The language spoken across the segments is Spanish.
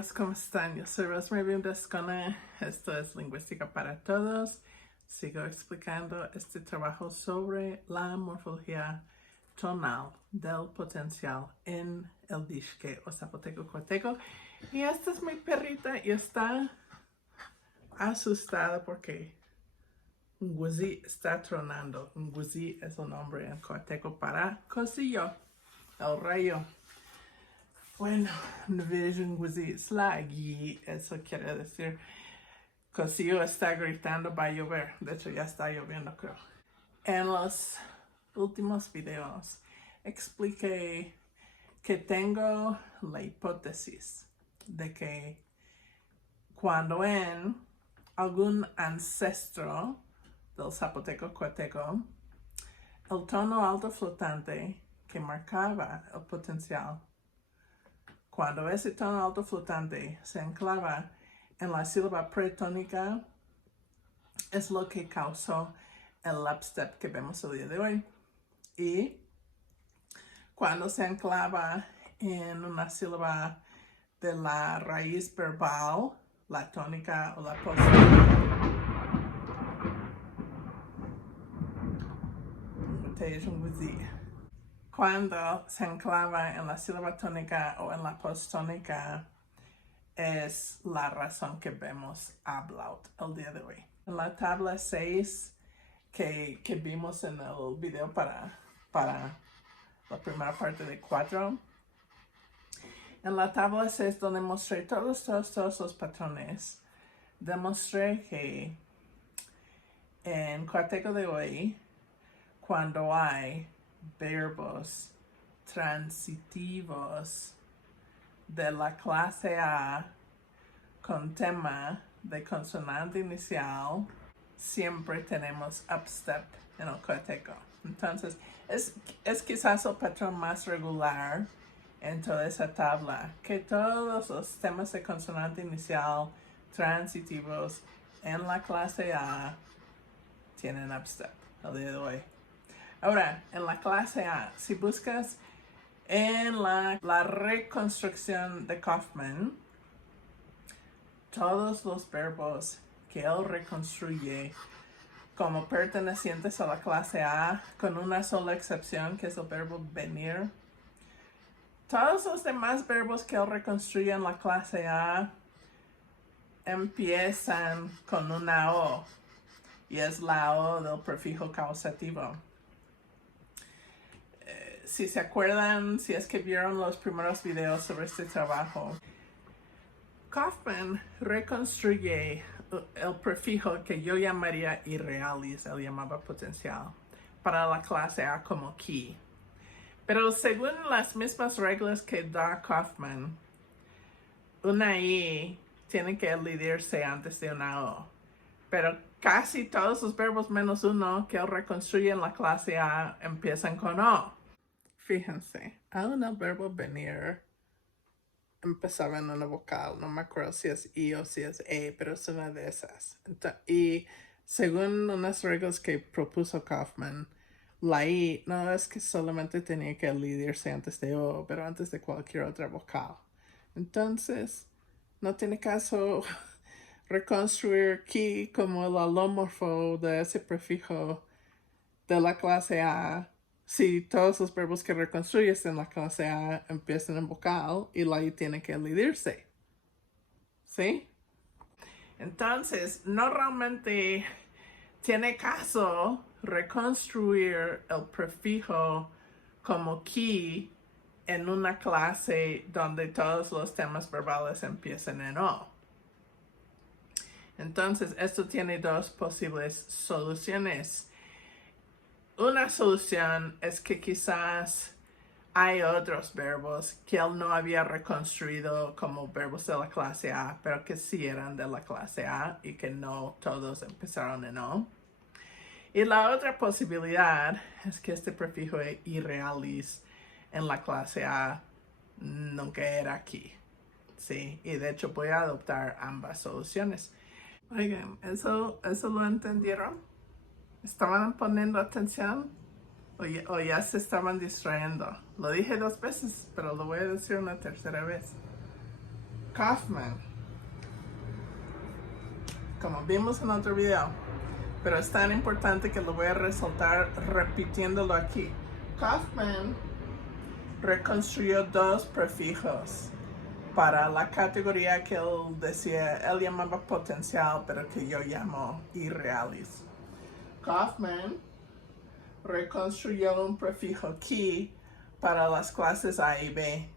amigos, ¿cómo están? Yo soy Rosemary Bimdescona. Esto es Lingüística para Todos. Sigo explicando este trabajo sobre la morfología tonal del potencial en el dishke o zapoteco cuateco. Y esta es mi perrita y está asustada porque Nguzi está tronando. Nguzi es un nombre en cuateco para cosillo, el rayo. Bueno, Nguzi slagi, eso quiere decir cosillo está gritando va a llover. De hecho ya está lloviendo, creo. En los últimos videos expliqué que tengo la hipótesis de que cuando en algún ancestro del zapoteco cuateco, el tono alto flotante que marcaba el potencial, cuando ese tono alto flotante se enclava en la sílaba pretónica, es lo que causó el lap step que vemos el día de hoy. Y cuando se enclava en una sílaba de la raíz verbal, la tónica o la postónica, cuando se enclava en la sílaba tónica o en la postónica, es la razón que vemos hablaut el día de hoy. En la tabla 6 que vimos en el video para la primera parte de 4, en la tabla 6 donde mostré todos los patrones, demostré que en cuateco de hoy, cuando hay verbos transitivos de la clase A con tema de consonante inicial, siempre tenemos upstep en el cuateco. Entonces, es quizás el patrón más regular en toda esa tabla, que todos los temas de consonante inicial transitivos en la clase A tienen upstep el día de hoy. Ahora, en la clase A, si buscas en la reconstrucción de Kaufman, todos los verbos que él reconstruye como pertenecientes a la clase A, con una sola excepción, que es el verbo venir, todos los demás verbos que él reconstruye en la clase A empiezan con una O, y es la O del prefijo causativo. Si se acuerdan, si es que vieron los primeros videos sobre este trabajo, Kaufman reconstruye el prefijo que yo llamaría irrealis, él llamaba potencial, para la clase A como key. Pero según las mismas reglas que da Kaufman, una I tiene que elidirse antes de una O. Pero casi todos los verbos menos uno que él reconstruye en la clase A empiezan con O. Fíjense, aún el verbo venir empezaba en una vocal, no me acuerdo si es I o si es E, pero es una de esas. Y según unas reglas que propuso Kaufman, la I no es que solamente tenía que elidirse antes de O, pero antes de cualquier otra vocal. Entonces, no tiene caso reconstruir ki como el alomorfo de ese prefijo de la clase A, si todos los verbos que reconstruyes en la clase A empiezan en vocal y la I tiene que elidirse. ¿Sí? Entonces, no realmente tiene caso reconstruir el prefijo como ki en una clase donde todos los temas verbales empiezan en O. Entonces, esto tiene dos posibles soluciones. Una solución es que quizás hay otros verbos que él no había reconstruido como verbos de la clase A, pero que sí eran de la clase A y que no todos empezaron en O. Y la otra posibilidad es que este prefijo irrealis en la clase A nunca era aquí. Sí, y de hecho voy a adoptar ambas soluciones. Oigan, ¿eso lo entendieron? ¿Estaban poniendo atención? O ya se estaban distrayendo? Lo dije 2 veces, pero lo voy a decir una tercera vez. Kaufman, como vimos en otro video, pero es tan importante que lo voy a resaltar repitiéndolo aquí. Kaufman reconstruyó dos prefijos para la categoría que él llamaba potencial, pero que yo llamo irrealis. Kaufman reconstruyó un prefijo key para las clases A y B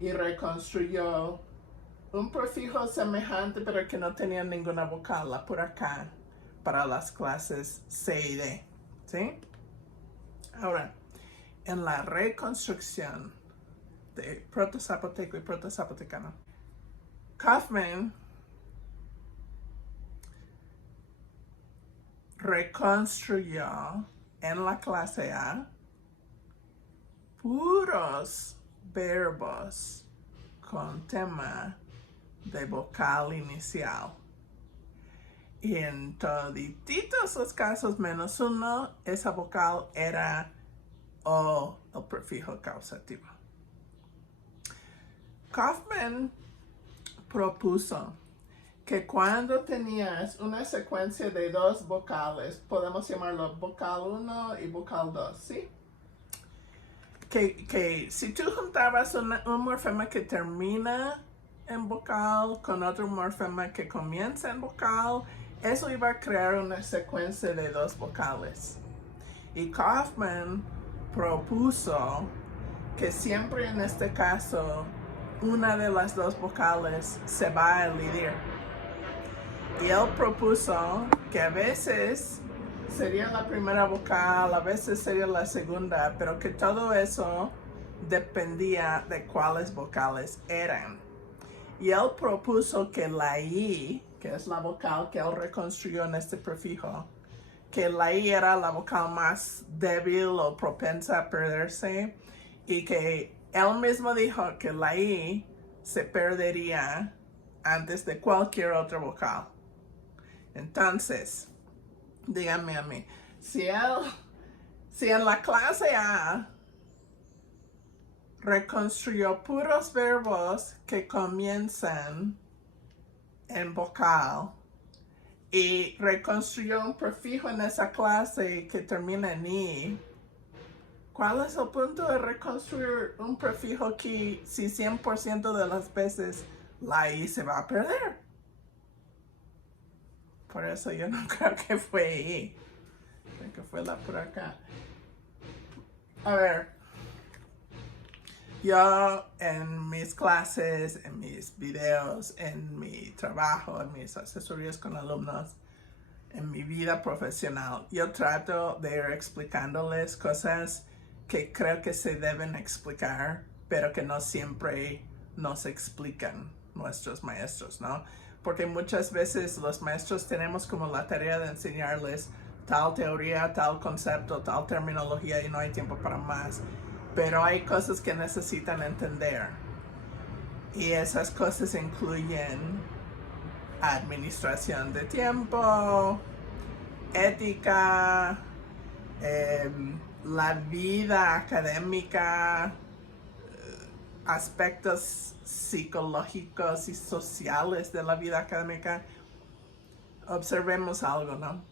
y reconstruyó un prefijo semejante pero que no tenía ninguna vocal, la pura K, para las clases C y D, ¿sí? Ahora, en la reconstrucción de proto-zapoteco y proto-zapotecano, Kaufman reconstruyó en la clase A puros verbos con tema de vocal inicial. Y en todititos los casos menos uno, esa vocal era O, el prefijo causativo. Kaufman propuso que cuando tenías una secuencia de dos vocales, podemos llamarlo vocal 1 y vocal 2, ¿sí? Que si tú juntabas un morfema que termina en vocal con otro morfema que comienza en vocal, eso iba a crear una secuencia de dos vocales. Y Kaufman propuso que siempre en este caso una de las dos vocales se va a elidir. Y él propuso que a veces sería la primera vocal, a veces sería la segunda, pero que todo eso dependía de cuáles vocales eran. Y él propuso que la I, que es la vocal que él reconstruyó en este prefijo, que la I era la vocal más débil o propensa a perderse, y que él mismo dijo que la I se perdería antes de cualquier otra vocal. Entonces, díganme a mí, si en la clase A reconstruyó puros verbos que comienzan en vocal y reconstruyó un prefijo en esa clase que termina en I, ¿cuál es el punto de reconstruir un prefijo aquí si 100% de las veces la I se va a perder? Por eso yo no creo que fue I, creo que fue la por acá. A ver, yo en mis clases, en mis videos, en mi trabajo, en mis asesorías con alumnos, en mi vida profesional, yo trato de ir explicándoles cosas que creo que se deben explicar, pero que no siempre nos explican nuestros maestros, ¿no? Porque muchas veces los maestros tenemos como la tarea de enseñarles tal teoría, tal concepto, tal terminología y no hay tiempo para más. Pero hay cosas que necesitan entender. Y esas cosas incluyen administración de tiempo, ética, la vida académica, aspectos psicológicos y sociales de la vida académica. Observemos algo, ¿no?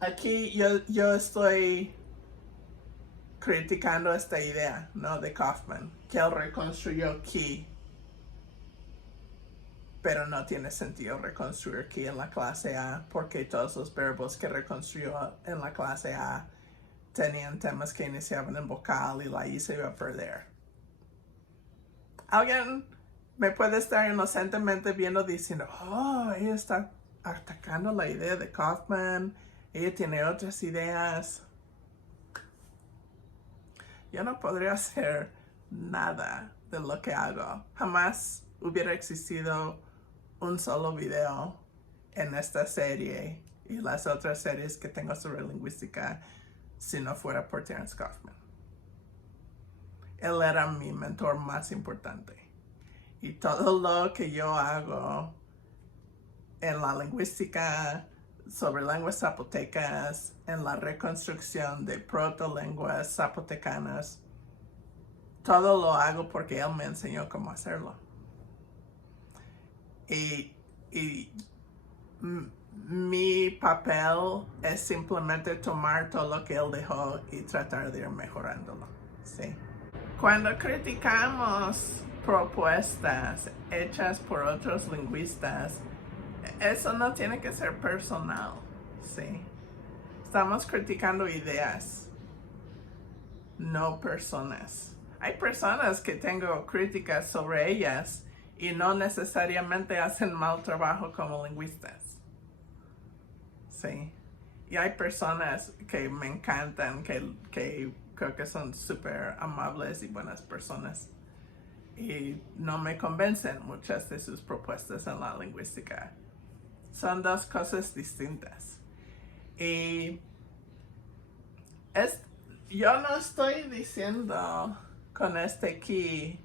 Aquí yo estoy criticando esta idea, ¿no? De Kaufman, que él reconstruyó Key, pero no tiene sentido reconstruir Key en la clase A, porque todos los verbos que reconstruyó en la clase A tenían temas que iniciaban en vocal y la I se iba a perder. Alguien me puede estar inocentemente viendo diciendo, oh, ella está atacando la idea de Kaufman, ella tiene otras ideas. Yo no podría hacer nada de lo que hago. Jamás hubiera existido un solo video en esta serie y las otras series que tengo sobre lingüística si no fuera por Terence Kaufman. Él era mi mentor más importante. Y todo lo que yo hago en la lingüística, sobre lenguas zapotecas, en la reconstrucción de protolenguas zapotecanas, todo lo hago porque él me enseñó cómo hacerlo. Y mi papel es simplemente tomar todo lo que él dejó y tratar de ir mejorándolo. Sí. Cuando criticamos propuestas hechas por otros lingüistas, eso no tiene que ser personal. Sí. Estamos criticando ideas, no personas. Hay personas que tengo críticas sobre ellas y no necesariamente hacen mal trabajo como lingüistas. Sí. Y hay personas que me encantan, que creo que son súper amables y buenas personas. Y no me convencen muchas de sus propuestas en la lingüística. Son dos cosas distintas. Y yo no estoy diciendo con este key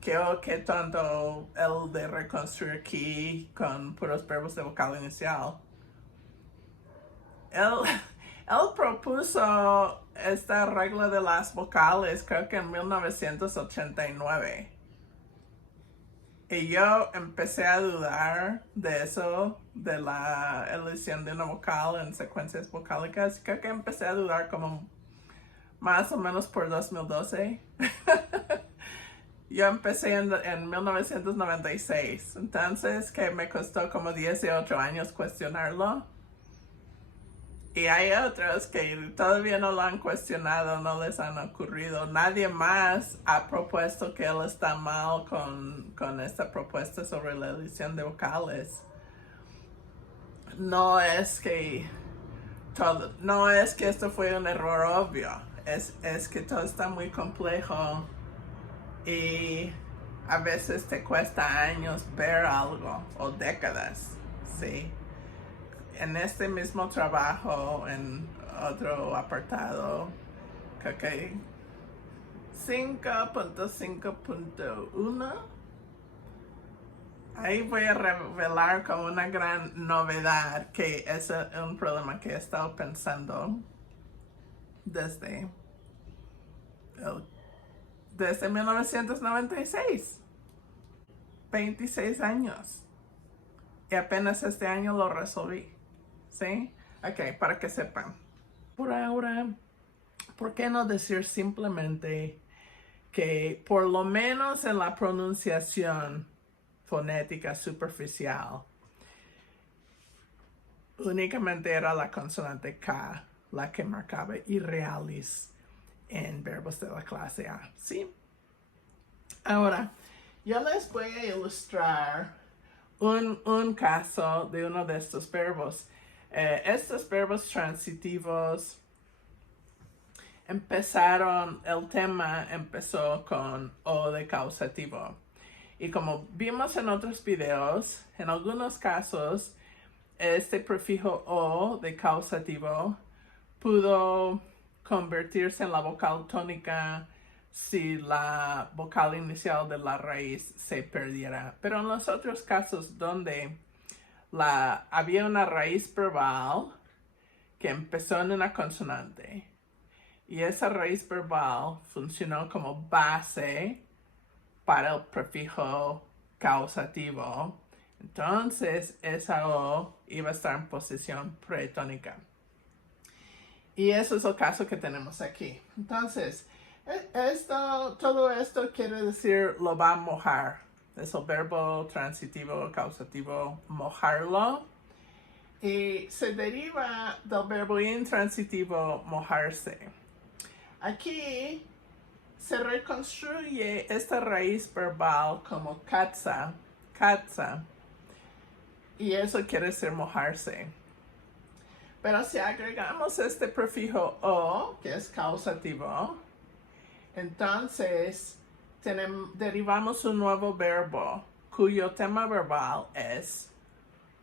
que tanto el de reconstruir key con puros verbos de vocal inicial. Él propuso esta regla de las vocales creo que en 1989. Y yo empecé a dudar de eso, de la elección de una vocal en secuencias vocálicas. Creo que empecé a dudar como más o menos por 2012. Yo empecé en 1996, entonces que me costó como 18 años cuestionarlo. Y hay otros que todavía no lo han cuestionado, no les han ocurrido. Nadie más ha propuesto que él está mal con esta propuesta sobre la edición de vocales. No es que esto fue un error obvio. Es que todo está muy complejo y a veces te cuesta años ver algo o décadas, ¿sí? En este mismo trabajo, en otro apartado, creo que 5.5.1, ahí voy a revelar como una gran novedad que es un problema que he estado pensando desde 1996, 26 años, y apenas este año lo resolví. ¿Sí? Ok, para que sepan. Por ahora, ¿por qué no decir simplemente que por lo menos en la pronunciación fonética superficial, únicamente era la consonante K la que marcaba irrealis en verbos de la clase A? ¿Sí? Ahora, yo les voy a ilustrar un caso de uno de estos verbos. Estos verbos transitivos el tema empezó con O de causativo. Y como vimos en otros videos, en algunos casos, este prefijo O de causativo pudo convertirse en la vocal tónica si la vocal inicial de la raíz se perdiera. Pero en los otros casos donde había una raíz verbal que empezó en una consonante y esa raíz verbal funcionó como base para el prefijo causativo, entonces esa O iba a estar en posición pretónica. Y eso es el caso que tenemos aquí. Entonces, todo esto quiere decir lo va a mojar. Es el verbo transitivo, causativo, mojarlo. Y se deriva del verbo intransitivo, mojarse. Aquí se reconstruye esta raíz verbal como katsa, y eso quiere decir mojarse. Pero si agregamos este prefijo O, que es causativo, entonces derivamos un nuevo verbo cuyo tema verbal es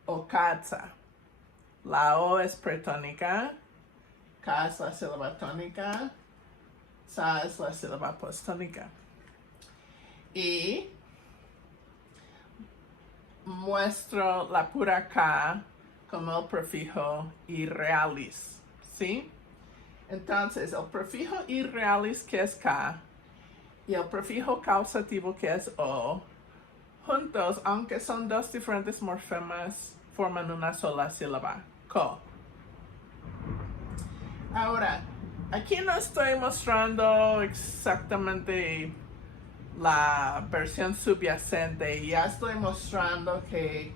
okatsa. La O es pretónica, K es la sílaba tónica, Sa es la sílaba postónica. Y muestro la pura K como el prefijo irrealis, ¿sí? Entonces, el prefijo irrealis, que es K, y el prefijo causativo que es O, juntos, aunque son dos diferentes morfemas, forman una sola sílaba, co. Ahora, aquí no estoy mostrando exactamente la versión subyacente, ya estoy mostrando que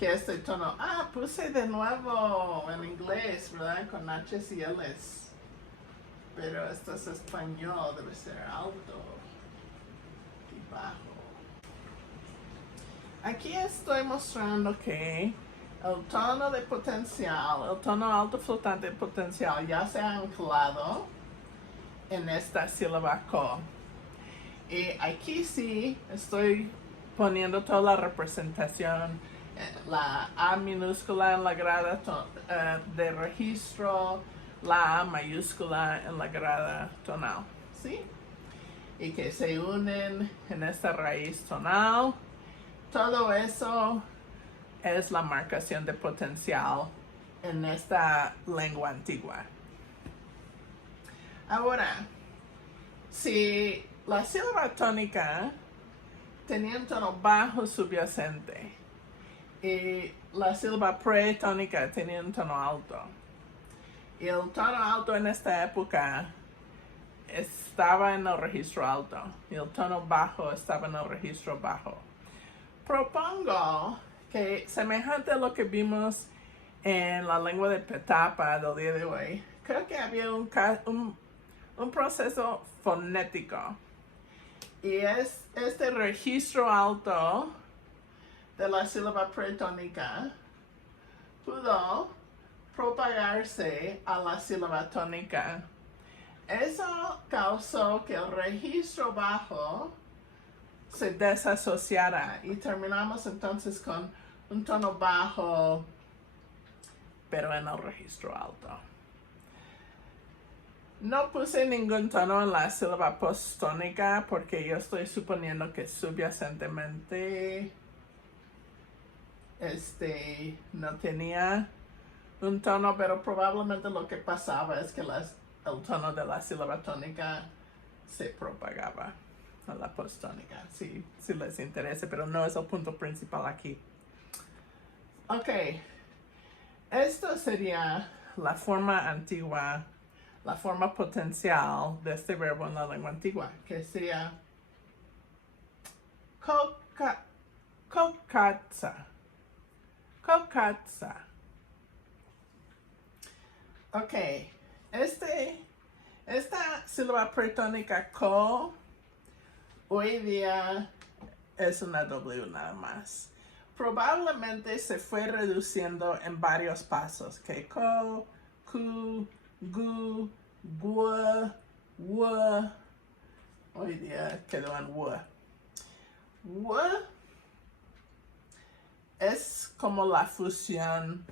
este tono, puse de nuevo en inglés, ¿verdad? Con H's y L's. Pero esto es español, debe ser alto y bajo. Aquí estoy mostrando que el tono de potencial, el tono alto flotante de potencial ya se ha anclado en esta sílaba co. Y aquí sí estoy poniendo toda la representación, la A minúscula en la grada de registro, la A mayúscula en la grada tonal, ¿sí? Y que se unen en esta raíz tonal. Todo eso es la marcación de potencial en esta lengua antigua. Ahora, si la sílaba tónica tenía un tono bajo subyacente y la sílaba pretónica tenía un tono alto, y el tono alto en esta época estaba en el registro alto y el tono bajo estaba en el registro bajo. Propongo que, semejante a lo que vimos en la lengua de Petapa del día de hoy, creo que había un proceso fonético. Y es este registro alto de la sílaba pretónica pudo propagarse a la sílaba tónica. Eso causó que el registro bajo se desasociara y terminamos entonces con un tono bajo, pero en el registro alto. No puse ningún tono en la sílaba postónica porque yo estoy suponiendo que subyacentemente no tenía un tono, pero probablemente lo que pasaba es que el tono de la sílaba tónica se propagaba a la postónica, si les interesa, pero no es el punto principal aquí. Ok, esto sería la forma antigua, la forma potencial de este verbo en la lengua antigua, que sería kokatsa. Kokatsa. Ok, esta sílaba pretónica ko hoy día es una W nada más. Probablemente se fue reduciendo en varios pasos, que ko, ku, gu, gua, wa. Hoy día quedó en wa. Wa es como la fusión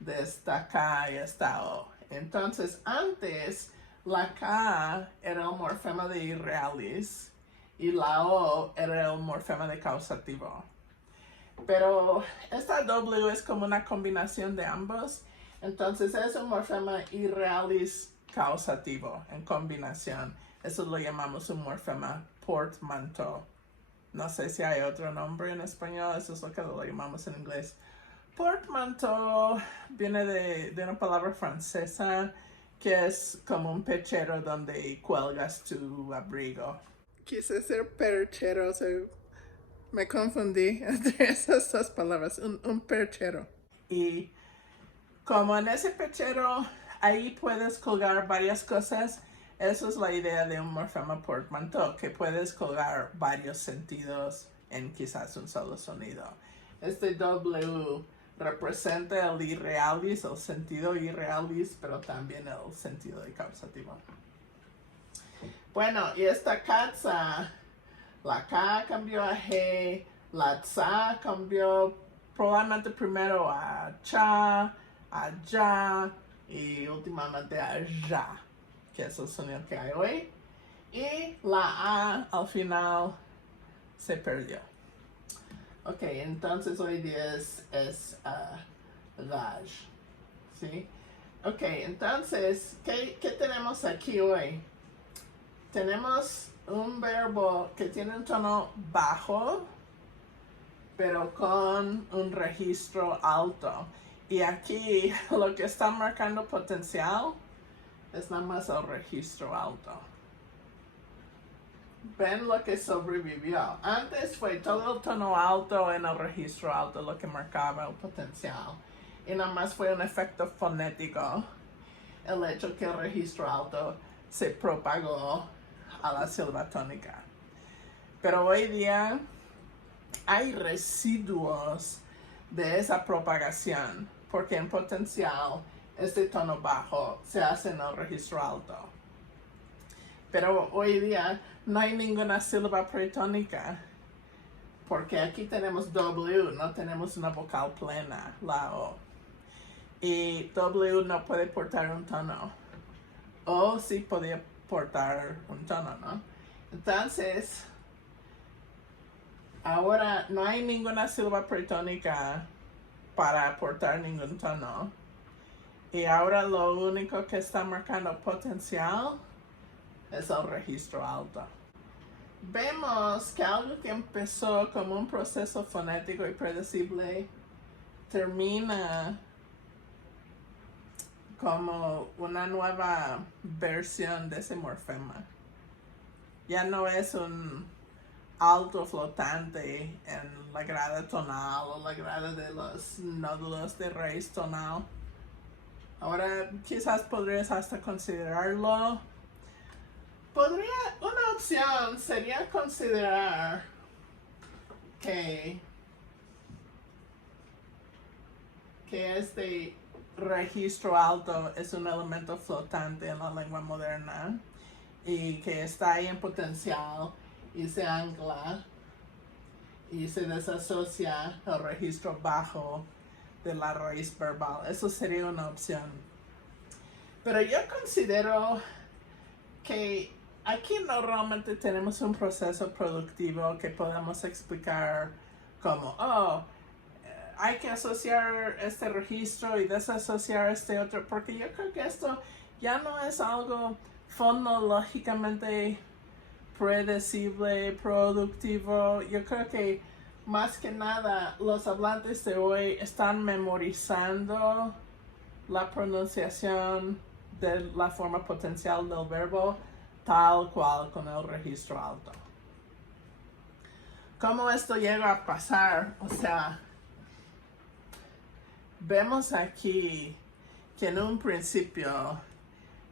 de esta K y esta O. Entonces, antes la K era el morfema de irrealis y la O era el morfema de causativo. Pero esta W es como una combinación de ambos. Entonces es un morfema irrealis causativo en combinación. Eso lo llamamos un morfema portmanteau. No sé si hay otro nombre en español, eso es lo que lo llamamos en inglés. Portmanteau viene de una palabra francesa que es como un pechero donde cuelgas tu abrigo. Quise ser perchero, me confundí entre esas dos palabras, un perchero. Y como en ese pechero ahí puedes colgar varias cosas, eso es la idea de un morfema portmanteau, que puedes colgar varios sentidos en quizás un solo sonido. Este W representa el irrealis, el sentido irrealis, pero también el sentido de causativo. Bueno, y esta katsa, la K cambió a G, la tsa cambió probablemente primero a cha, a ya y últimamente a ya, que es el sonido que hay hoy. Y la A al final se perdió. Ok, entonces hoy día es Raj. ¿Sí? Ok, entonces, ¿qué tenemos aquí hoy? Tenemos un verbo que tiene un tono bajo, pero con un registro alto. Y aquí lo que está marcando potencial es nada más el registro alto. Ven lo que sobrevivió. Antes fue todo el tono alto en el registro alto lo que marcaba el potencial. Y nada más fue un efecto fonético. El hecho que el registro alto se propagó a la sílaba tónica. Pero hoy día hay residuos de esa propagación, porque en potencial este tono bajo se hace en el registro alto. Pero hoy día no hay ninguna sílaba pretónica, porque aquí tenemos W, no tenemos una vocal plena, la O. Y W no puede portar un tono. O sí podía portar un tono, ¿no? Entonces, ahora no hay ninguna sílaba pretónica para aportar ningún tono. Y ahora lo único que está marcando potencial es el registro alto. Vemos que algo que empezó como un proceso fonético y predecible termina como una nueva versión de ese morfema. Ya no es un alto flotante en la grada tonal o la grada de los nódulos de raíz tonal. Ahora quizás podrías hasta considerarlo. Una opción sería considerar que este registro alto es un elemento flotante en la lengua moderna y que está ahí en potencial y se ancla y se desasocia el registro bajo de la raíz verbal. Eso sería una opción. Pero yo considero que aquí normalmente tenemos un proceso productivo que podemos explicar como, hay que asociar este registro y desasociar este otro, porque yo creo que esto ya no es algo fonológicamente predecible, productivo. Yo creo que más que nada los hablantes de hoy están memorizando la pronunciación de la forma potencial del verbo tal cual con el registro alto. ¿Cómo esto llega a pasar? O sea, vemos aquí que en un principio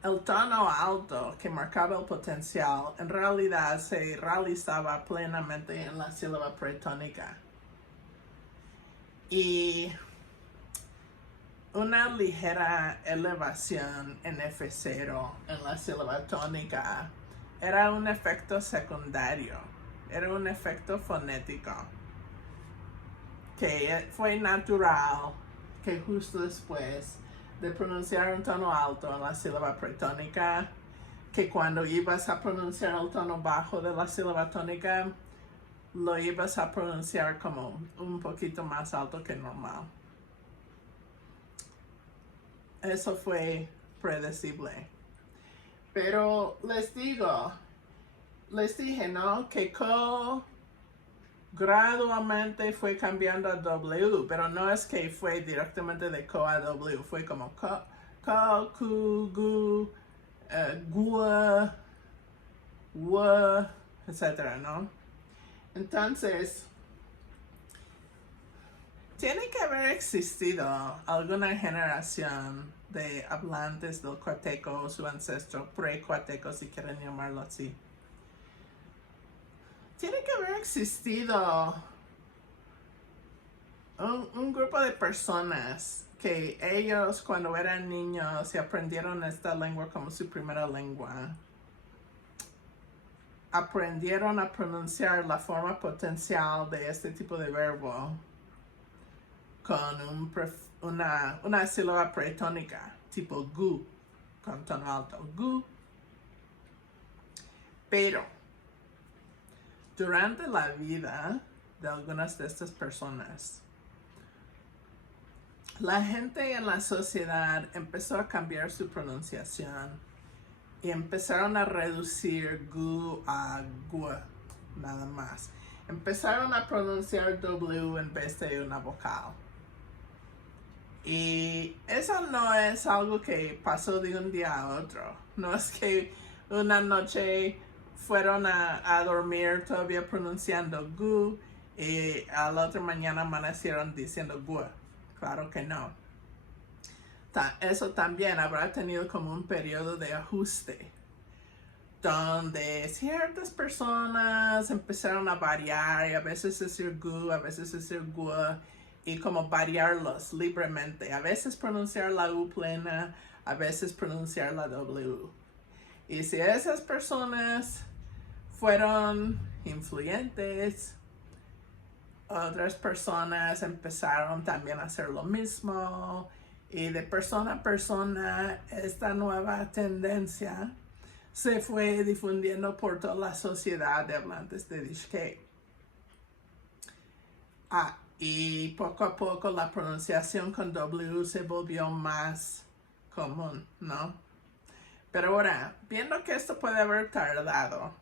el tono alto que marcaba el potencial en realidad se realizaba plenamente en la sílaba pretónica. Y una ligera elevación en F0 en la sílaba tónica era un efecto secundario, era un efecto fonético que fue natural que justo después de pronunciar un tono alto en la sílaba pretónica, que cuando ibas a pronunciar el tono bajo de la sílaba tónica, lo ibas a pronunciar como un poquito más alto que normal. Eso fue predecible. Pero les dije, ¿no? Que Ko gradualmente fue cambiando a W, pero no es que fue directamente de Ko a W, fue como Ko, Ku, Gu, Gua, Wa, etc., ¿no? Entonces, tiene que haber existido alguna generación de hablantes del Cuateco o su ancestro pre-Cuateco, si quieren llamarlo así. Tiene que haber existido un grupo de personas que ellos cuando eran niños y aprendieron esta lengua como su primera lengua, aprendieron a pronunciar la forma potencial de este tipo de verbo con una sílaba pretónica, tipo gu, con tono alto, gu. Pero durante la vida de algunas de estas personas, la gente en la sociedad empezó a cambiar su pronunciación y empezaron a reducir gu a gu, nada más. Empezaron a pronunciar W en vez de una vocal. Y eso no es algo que pasó de un día a otro. No es que una noche fueron a dormir todavía pronunciando gu y a la otra mañana amanecieron diciendo gu. Claro que no. Eso también habrá tenido como un periodo de ajuste, donde ciertas personas empezaron a variar y a veces decir gu, a veces decir gu, y como variarlos libremente. A veces pronunciar la U plena, a veces pronunciar la W. Y si esas personas fueron influyentes, otras personas empezaron también a hacer lo mismo. Y de persona a persona, esta nueva tendencia se fue difundiendo por toda la sociedad de hablantes de Dishke. Y poco a poco la pronunciación con W se volvió más común, ¿no? Pero ahora, viendo que esto puede haber tardado,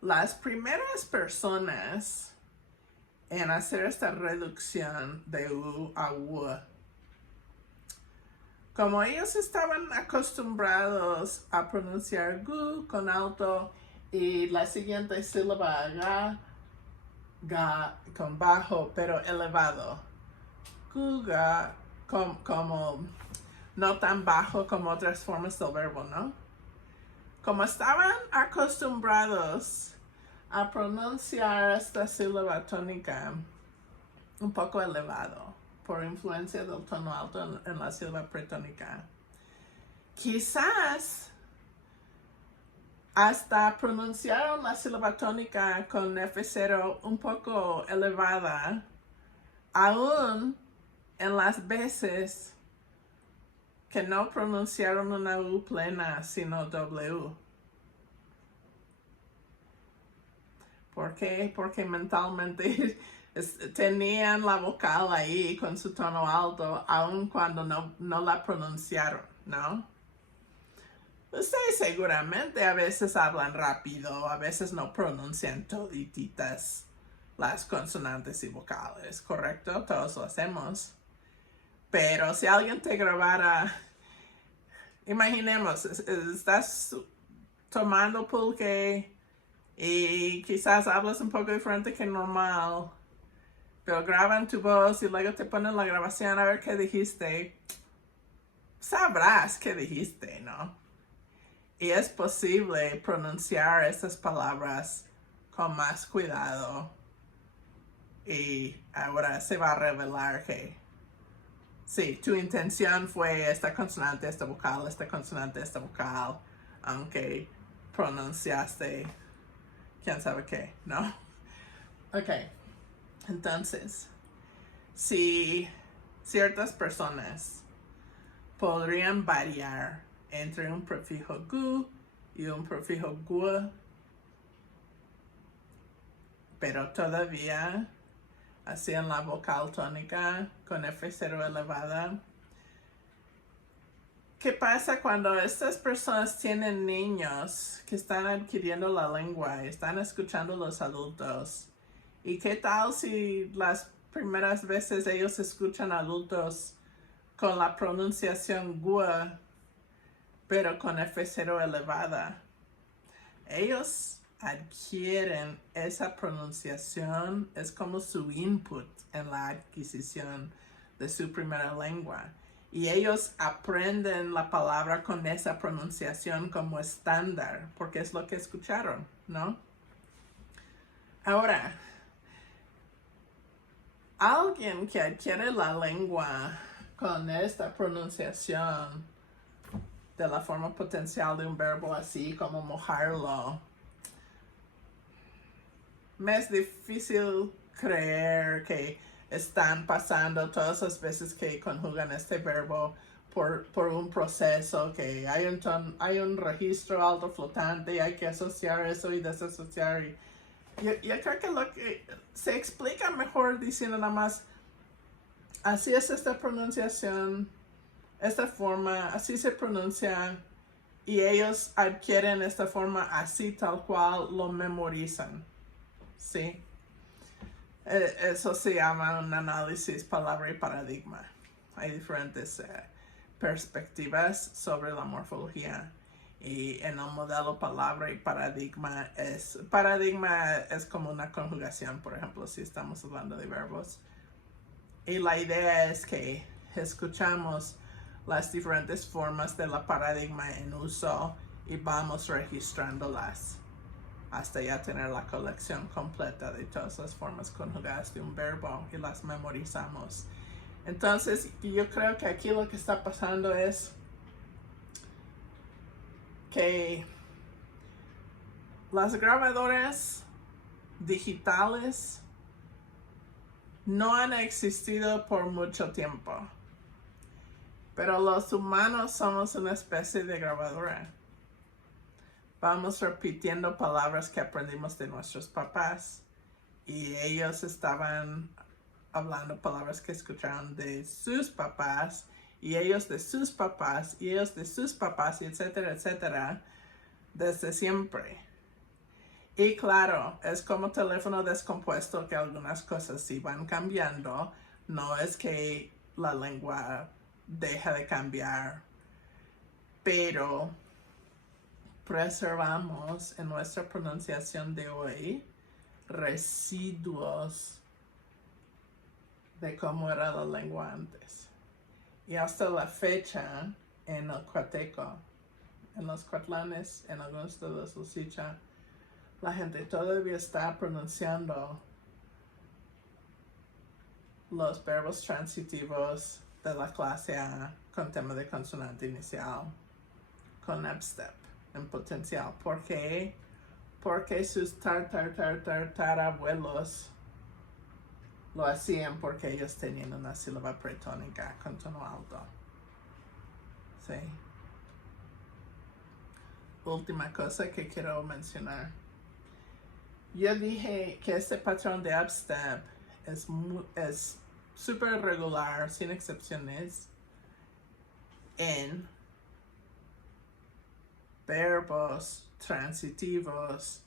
las primeras personas en hacer esta reducción de U a U, como ellos estaban acostumbrados a pronunciar gu con alto y la siguiente sílaba ga con bajo pero elevado, gu ga como no tan bajo como otras formas del verbo, ¿no? Como estaban acostumbrados a pronunciar esta sílaba tónica un poco elevado por influencia del tono alto en la sílaba pretónica, quizás hasta pronunciaron la sílaba tónica con F0 un poco elevada, aún en las veces que no pronunciaron una U plena, sino W. ¿Por qué? Porque mentalmente tenían la vocal ahí con su tono alto, aun cuando no la pronunciaron, ¿no? Ustedes seguramente a veces hablan rápido, a veces no pronuncian todititas las consonantes y vocales, ¿correcto? Todos lo hacemos. Pero si alguien te grabara, imaginemos, estás tomando pulque y quizás hablas un poco diferente que normal, pero graban tu voz y luego te ponen la grabación a ver qué dijiste. Sabrás qué dijiste, ¿no? Y es posible pronunciar estas palabras con más cuidado. Y ahora se va a revelar que sí, tu intención fue esta consonante, esta vocal, esta consonante, esta vocal, aunque pronunciaste quién sabe qué, ¿no? Ok, entonces, si ciertas personas podrían variar entre un prefijo gu y un prefijo gu, pero todavía hacían la vocal tónica con F0 elevada. ¿Qué pasa cuando estas personas tienen niños que están adquiriendo la lengua y están escuchando a los adultos? ¿Y qué tal si las primeras veces ellos escuchan adultos con la pronunciación gu, pero con F0 elevada? Ellos adquieren esa pronunciación, es como su input en la adquisición de su primera lengua. Y ellos aprenden la palabra con esa pronunciación como estándar, porque es lo que escucharon, ¿no? Ahora, alguien que adquiere la lengua con esta pronunciación de la forma potencial de un verbo así como mojarlo, me es difícil creer que están pasando todas las veces que conjugan este verbo por un proceso, que hay un registro alto flotante y hay que asociar eso y desasociar. Yo creo que lo que se explica mejor diciendo nada más, así es esta pronunciación, esta forma, así se pronuncia, y ellos adquieren esta forma así tal cual lo memorizan, ¿sí? Eso se llama un análisis palabra y paradigma. Hay diferentes perspectivas sobre la morfología. Y en el modelo palabra y paradigma es como una conjugación, por ejemplo, si estamos hablando de verbos. Y la idea es que escuchamos las diferentes formas de la paradigma en uso y vamos registrándolas hasta ya tener la colección completa de todas las formas conjugadas de un verbo y las memorizamos. Entonces, yo creo que aquí lo que está pasando es que las grabadoras digitales no han existido por mucho tiempo, pero los humanos somos una especie de grabadora. Vamos repitiendo palabras que aprendimos de nuestros papás y ellos estaban hablando palabras que escucharon de sus papás y ellos de sus papás y ellos de sus papás y etcétera, etcétera, desde siempre. Y claro, es como teléfono descompuesto que algunas cosas sí van cambiando. No es que la lengua deja de cambiar, pero preservamos en nuestra pronunciación de hoy residuos de cómo era la lengua antes. Y hasta la fecha, en el Cuateco, en los Cuatlanes, en algunos de los Usicha, la gente todavía está pronunciando los verbos transitivos de la clase A con tema de consonante inicial, con upstep en potencial. ¿Por qué? Porque sus tarabuelos lo hacían porque ellos tenían una sílaba pretónica con tono alto. ¿Sí? Última cosa que quiero mencionar. Yo dije que este patrón de upstep es súper regular, sin excepciones, en verbos transitivos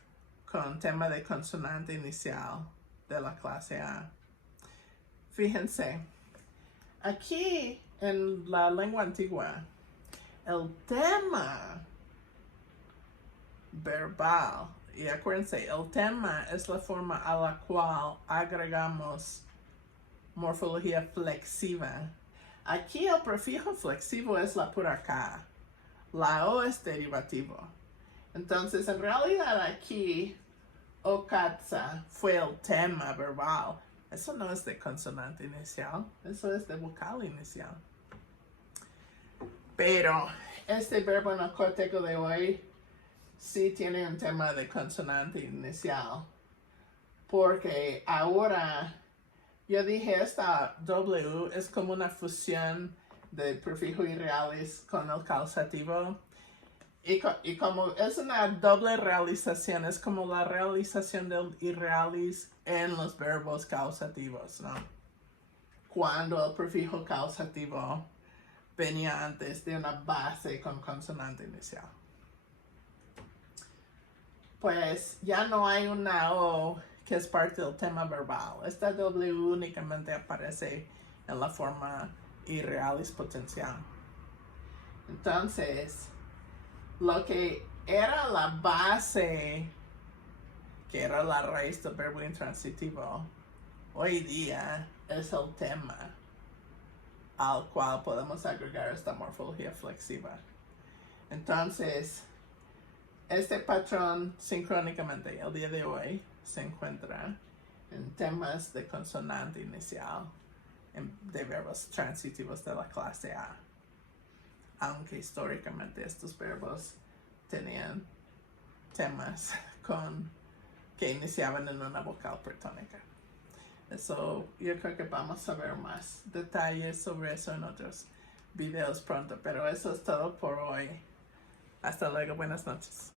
con tema de consonante inicial de la clase A. Fíjense, aquí en la lengua antigua, el tema verbal, y acuérdense, el tema es la forma a la cual agregamos morfología flexiva. Aquí el prefijo flexivo es la pura K. La O es derivativo. Entonces, en realidad aquí, Okatsa fue el tema verbal. Eso no es de consonante inicial, eso es de vocal inicial. Pero este verbo en el Cuateco de hoy sí tiene un tema de consonante inicial. Porque ahora, yo dije, esta W es como una fusión del prefijo irrealis con el causativo. Y como es una doble realización, es como la realización del irrealis en los verbos causativos, ¿no? Cuando el prefijo causativo venía antes de una base con consonante inicial. Pues ya no hay una O que es parte del tema verbal. Esta W únicamente aparece en la forma irrealis potencial. Entonces, lo que era la base, que era la raíz del verbo intransitivo, hoy día es el tema al cual podemos agregar esta morfología flexiva. Entonces, este patrón sincrónicamente el día de hoy se encuentra en temas de consonante inicial de verbos transitivos de la clase A. Aunque históricamente estos verbos tenían temas que iniciaban en una vocal pretónica. Eso, yo creo que vamos a ver más detalles sobre eso en otros videos pronto, pero eso es todo por hoy. Hasta luego, buenas noches.